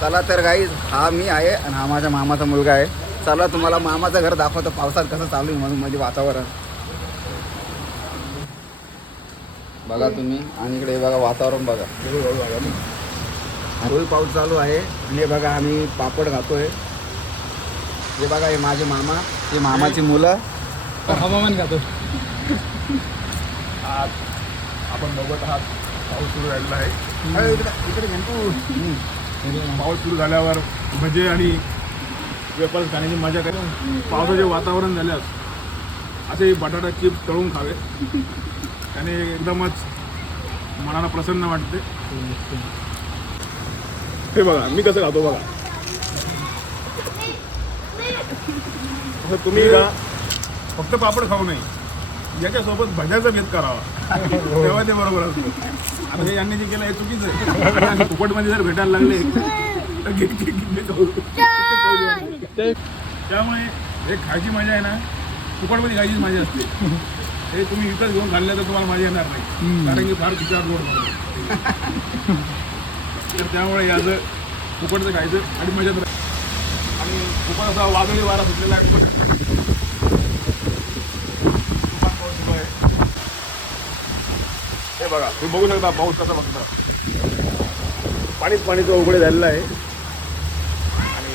चला तर गाईज, हा मी आहे आणि हा माझ्या मामाचा मुलगा आहे. चला तुम्हाला मामाचं घर दाखवतो पावसात कसं चालू आहे म्हणून मध्ये वातावरण बघा तुम्ही. आणि इकडे बघा वातावरण बघा, रोज पाऊस चालू आहे. आणि हे बघा आम्ही पापड खातोय. हे बघा हे माझे मामा, हे मामाची मुलं हवामान खातो. आज आपण बघत आहात पाऊस सुरू झालेला आहे. इकडे घेतो. पाऊस सुरू झाल्यावर भजे आणि वेफर्स खाण्याची मजा करेल. पावसाचे वातावरण झाल्यास असे बटाटा चिप्स तळून खावे, त्याने एकदमच मनाला प्रसन्न वाटते. हे बघा मी कसं खातो बघा. असं तुम्ही का फक्त पापड खाऊ नये, याच्यासोबत भज्याचा भेद करावा, तेव्हा ते बरोबर असतं. आता हे यांनी जे केलं हे चुकीचं आहे. आणि फुकटमध्ये जर भेटायला लागले तर त्यामुळे हे खायची मजा आहे ना, फुकटमध्ये खायचीच मजा असते. हे तुम्ही विकत घेऊन खाल्लं तर तुम्हाला मजा येणार नाही, कारण की फार खिचार गोड होतं. तर त्यामुळे याचं फुकटचं खायचं आणि मजा. आणि फुकट असा वादळी वारा सुटलेला आहे. हे बघा, तुम्ही बघू शकता पाऊस कसा बघता. पाणीच पाणीचं उघडे झालेलं आहे. आणि